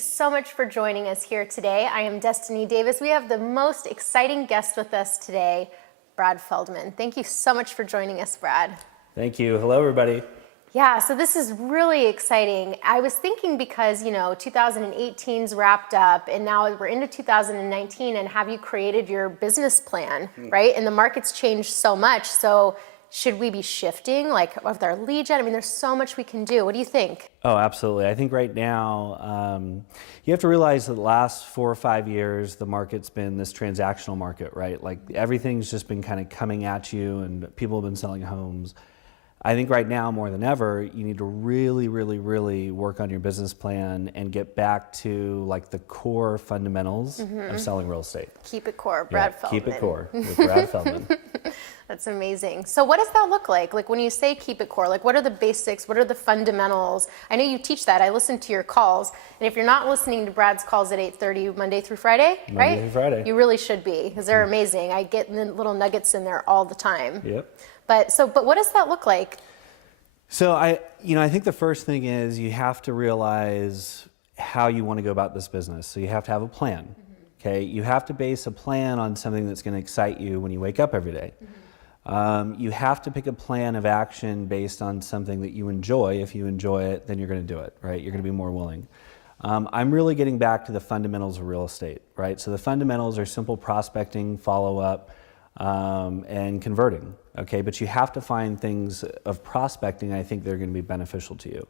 so much for joining us here today. I am Destiny Davis. We have the most exciting guest with us today, Brad Feldman. Thank you so much for joining us, Brad. Thank you. Hello, everybody. Yeah, so this is really exciting. I was thinking because, 2018's wrapped up and now we're into 2019, and have you created your business plan, right? And the market's changed so much. So should we be shifting like with our lead gen? I mean, there's so much we can do. What do you think? Oh, absolutely. I think right now, you have to realize that the last 4 or 5 years, the market's been this transactional market, right? Like everything's just been kind of coming at you and people have been selling homes. I think right now, more than ever, you need to really, really, really work on your business plan and get back to like the core fundamentals of selling real estate. Keep it core, Brad Feldman. Keep it core with Brad Feldman. That's amazing. So what does that look like? Like when you say keep it core, like what are the basics? What are the fundamentals? I know you teach that. I listen to your calls. And if you're not listening to Brad's calls at 8:30 Monday through Friday, right? Monday through Friday. You really should be, because they're amazing. I get little nuggets in there all the time. Yep. But what does that look like? So I think the first thing is you have to realize how you want to go about this business. So you have to have a plan. Okay. You have to base a plan on something that's going to excite you when you wake up every day. You have to pick a plan of action based on something that you enjoy. If you enjoy it, then you're going to do it, right? You're going to be more willing. I'm really getting back to the fundamentals of real estate, right? So the fundamentals are simple prospecting, follow-up, and converting, okay? But you have to find things of prospecting, I think, that are going to be beneficial to you.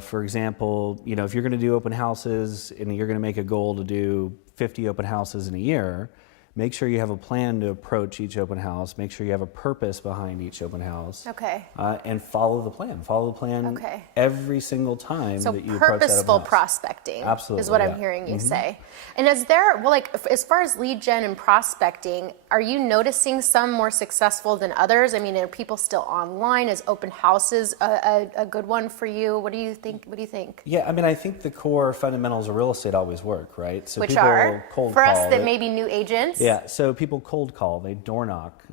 For example, if you're going to do open houses and you're going to make a goal to do 50 open houses in a year, make sure you have a plan to approach each open house. Make sure you have a purpose behind each open house. Okay. And follow the plan. Follow the plan every single time that you approach that open house. So purposeful prospecting is what I'm hearing you say. And is there, as far as lead gen and prospecting, are you noticing some more successful than others? I mean, are people still online? Is open houses a good one for you? What do you think? Yeah, I mean, I think the core fundamentals of real estate always work, right? So Which people are? cold For call. us that may be new agents? Yeah, so people cold call, they door knock,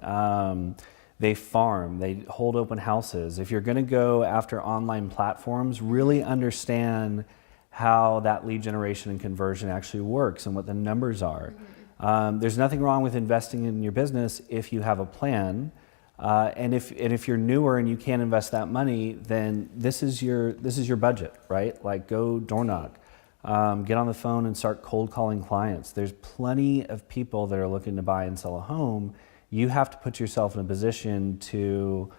they farm, they hold open houses. If you're going to go after online platforms, really understand how that lead generation and conversion actually works and what the numbers are. There's nothing wrong with investing in your business if you have a plan. And if you're newer and you can't invest that money, then this is your budget, right? Like go door knock. Get on the phone and start cold calling clients. There's plenty of people that are looking to buy and sell a home. You have to put yourself in a position to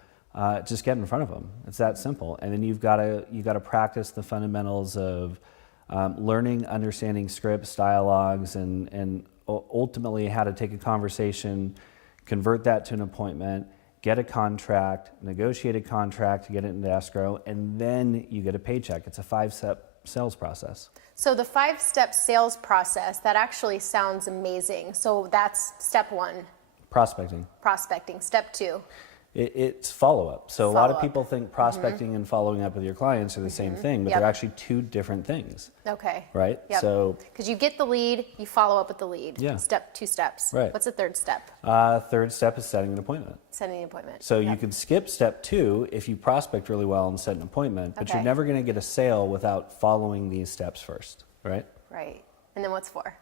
just get in front of them. It's that simple. And then you've got to practice the fundamentals of learning, understanding scripts, dialogues, and ultimately how to take a conversation, convert that to an appointment, get a contract, negotiate a contract to get it into escrow, and then you get a paycheck. It's a 5-step sales process. So the 5-step sales process, that actually sounds amazing. So that's step 1. Prospecting. Prospecting. Step 2. It's follow-up. So a lot of people think prospecting and following up with your clients are the same thing, but they're actually 2 different things. Okay. Right? Yep. So because you get the lead, you follow up with the lead. Yeah. 2 steps. Right. What's the 3rd step? Third step is setting an appointment. Setting an appointment. So you could skip step 2 if you prospect really well and set an appointment, but you're never going to get a sale without following these steps first, right? Right. And then what's 4?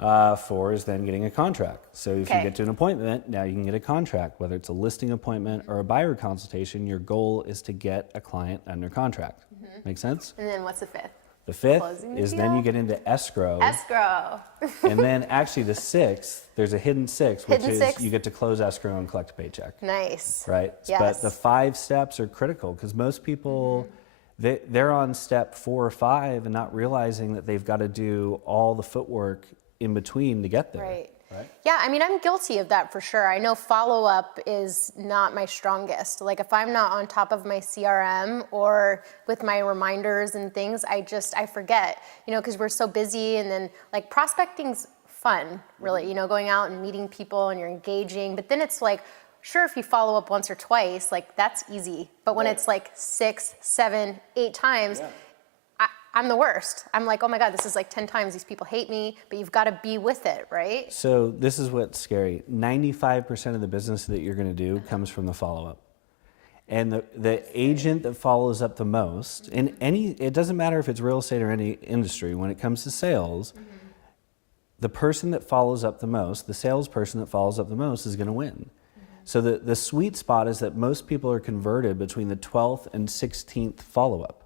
4 is then getting a contract. So if you get to an appointment, now you can get a contract. Whether it's a listing appointment or a buyer consultation, your goal is to get a client under contract. Make sense? And then what's the 5th? The 5th Closing the is deal? then you get into escrow. Escrow. And then actually the 6th, there's a hidden 6th, which Hidden is 6th. you get to close escrow and collect a paycheck. Nice. Right? Yes. But the 5 steps are critical because most people, they're on step 4 or 5 and not realizing that they've got to do all the footwork in between to get there. Right. Yeah, I mean, I'm guilty of that for sure. I know follow-up is not my strongest. Like if I'm not on top of my CRM or with my reminders and things, I forget, because we're so busy. And then like prospecting's fun, really, going out and meeting people and you're engaging. But then it's like, sure, if you follow up once or twice, like that's easy. But when it's like 6, 7, 8 times, I'm the worst. I'm like, oh my God, this is like 10 times. These people hate me, but you've got to be with it, right? So this is what's scary. 95% of the business that you're going to do comes from the follow-up. And the agent that follows up the most, in it doesn't matter if it's real estate or any industry, when it comes to sales, the person that follows up the most, the salesperson that follows up the most is going to win. So the sweet spot is that most people are converted between the 12th and 16th follow-up,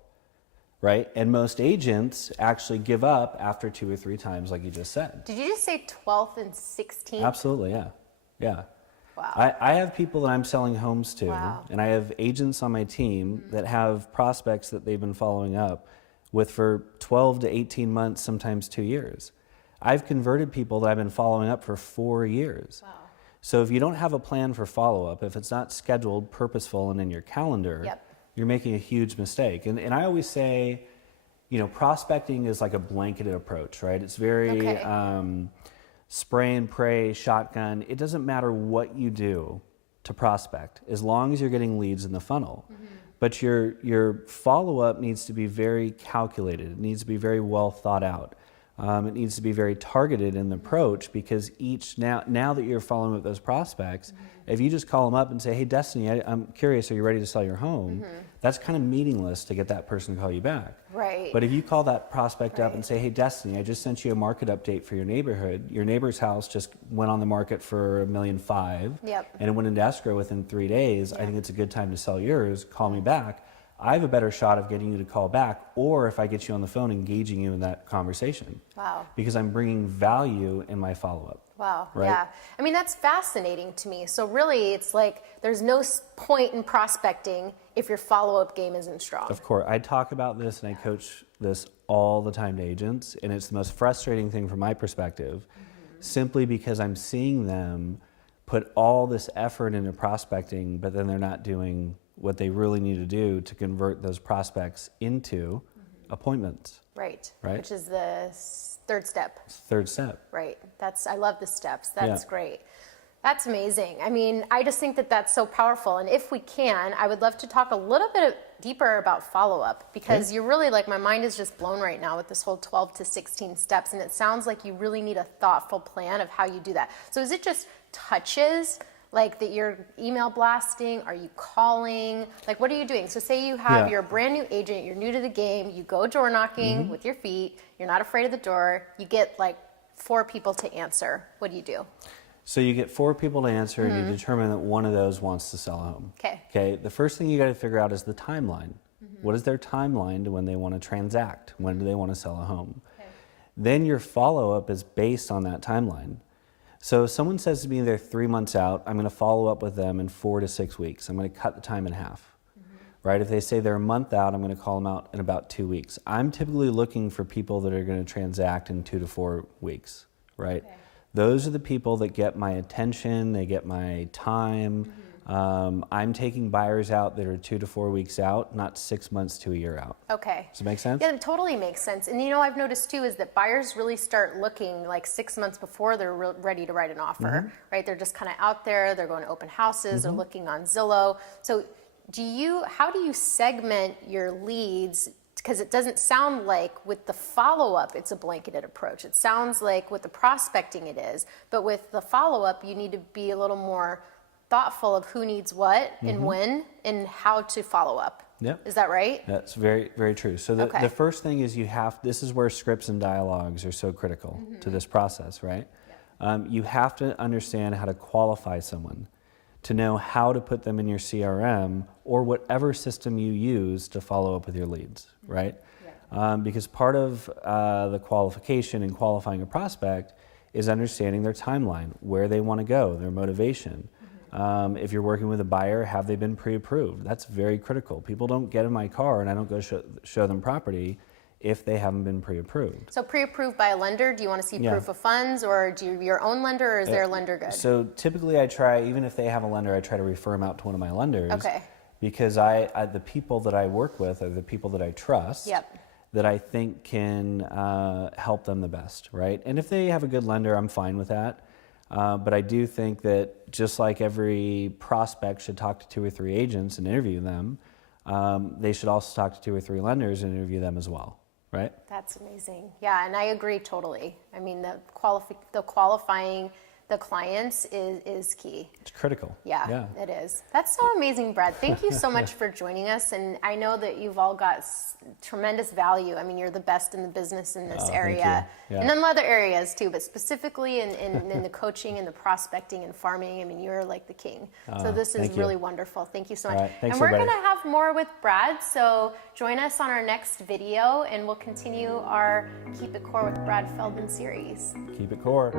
right? And most agents actually give up after 2 or 3 times, like you just said. Did you just say 12th and 16th? Absolutely, yeah. Yeah. Wow. I have people that I'm selling homes to, Wow. and I have agents on my team that have prospects that they've been following up with for 12 to 18 months, sometimes 2 years. I've converted people that I've been following up for 4 years. Wow. So if you don't have a plan for follow-up, if it's not scheduled, purposeful, and in your calendar, Yep. you're making a huge mistake. And I always say, prospecting is like a blanketed approach, right? It's very spray and pray, shotgun. It doesn't matter what you do to prospect, as long as you're getting leads in the funnel. But your follow-up needs to be very calculated. It needs to be very well thought out. It needs to be very targeted in the approach, because now that you're following up those prospects, if you just call them up and say, hey, Destiny, I'm curious, are you ready to sell your home? That's kind of meaningless to get that person to call you back. Right. But if you call that prospect up and say, hey, Destiny, I just sent you a market update for your neighborhood. Your neighbor's house just went on the market for $1.5 million. Yep. And it went into escrow within 3 days. I think it's a good time to sell yours. Call me back. I have a better shot of getting you to call back, or if I get you on the phone, engaging you in that conversation. Wow. Because I'm bringing value in my follow-up. Wow. Right? Yeah. I mean, that's fascinating to me. So really, it's like there's no point in prospecting if your follow-up game isn't strong. Of course. I talk about this and I coach this all the time to agents, and it's the most frustrating thing from my perspective, simply because I'm seeing them put all this effort into prospecting, but then they're not doing what they really need to do to convert those prospects into appointments. Right. Right. Which is the third step. Third step. Right. I love the steps. That's Yeah. great. That's amazing. I mean, I just think that that's so powerful. And if we can, I would love to talk a little bit deeper about follow-up, because you're really like, my mind is just blown right now with this whole 12 to 16 steps. And it sounds like you really need a thoughtful plan of how you do that. So is it just touches? Like that you're email blasting? Are you calling? Like, what are you doing? So say you have, you're a brand new agent, you're new to the game, you go door knocking with your feet, you're not afraid of the door, you get like 4 people to answer. What do you do? So you get 4 people to answer, and you determine that one of those wants to sell a home. Okay. The first thing you got to figure out is the timeline. What is their timeline to when they want to transact? When do they want to sell a home? Then your follow-up is based on that timeline. So if someone says to me they're 3 months out, I'm going to follow up with them in 4 to 6 weeks. I'm going to cut the time in half. Right? If they say they're a month out, I'm going to call them out in about 2 weeks. I'm typically looking for people that are going to transact in 2 to 4 weeks. Right? Those are the people that get my attention, they get my time. I'm taking buyers out that are 2 to 4 weeks out, not 6 months to a year out. Okay. Does it make sense? Yeah, it totally makes sense. And I've noticed too is that buyers really start looking like 6 months before they're ready to write an offer, right? They're just kind of out there, they're going to open houses, they're looking on Zillow. So how do you segment your leads? Because it doesn't sound like with the follow-up, it's a blanketed approach. It sounds like with the prospecting it is, but with the follow-up, you need to be a little more thoughtful of who needs what and when and how to follow up. Yep. Is that right? That's very, very true. So the first thing is this is where scripts and dialogues are so critical to this process, right? You have to understand how to qualify someone, to know how to put them in your CRM or whatever system you use to follow up with your leads, right? Because part of the qualification and qualifying a prospect is understanding their timeline, where they want to go, their motivation. If you're working with a buyer, have they been pre-approved? That's very critical. People don't get in my car and I don't go show them property if they haven't been pre-approved. So pre-approved by a lender, do you want to see proof of funds, or do you have your own lender, or is their lender good? So typically I try, even if they have a lender, I try to refer them out to one of my lenders. Okay. Because the people that I work with are the people that I trust. That I think can help them the best, right? And if they have a good lender, I'm fine with that. But I do think that just like every prospect should talk to 2 or 3 agents and interview them, they should also talk to 2 or 3 lenders and interview them as well, right? That's amazing. Yeah, and I agree totally. I mean, the qualifying the clients is key. It's critical. Yeah, it is. That's so amazing, Brad. Thank you so much for joining us. And I know that you've all got tremendous value. I mean, you're the best in the business in this area, and in other areas too, but specifically in the coaching and the prospecting and farming. I mean, you're like the king. So this is really wonderful. Thank you so much. All right, thanks, and we're everybody. going to have more with Brad. So join us on our next video, and we'll continue our Keep It Core with Brad Feldman series. Keep it core.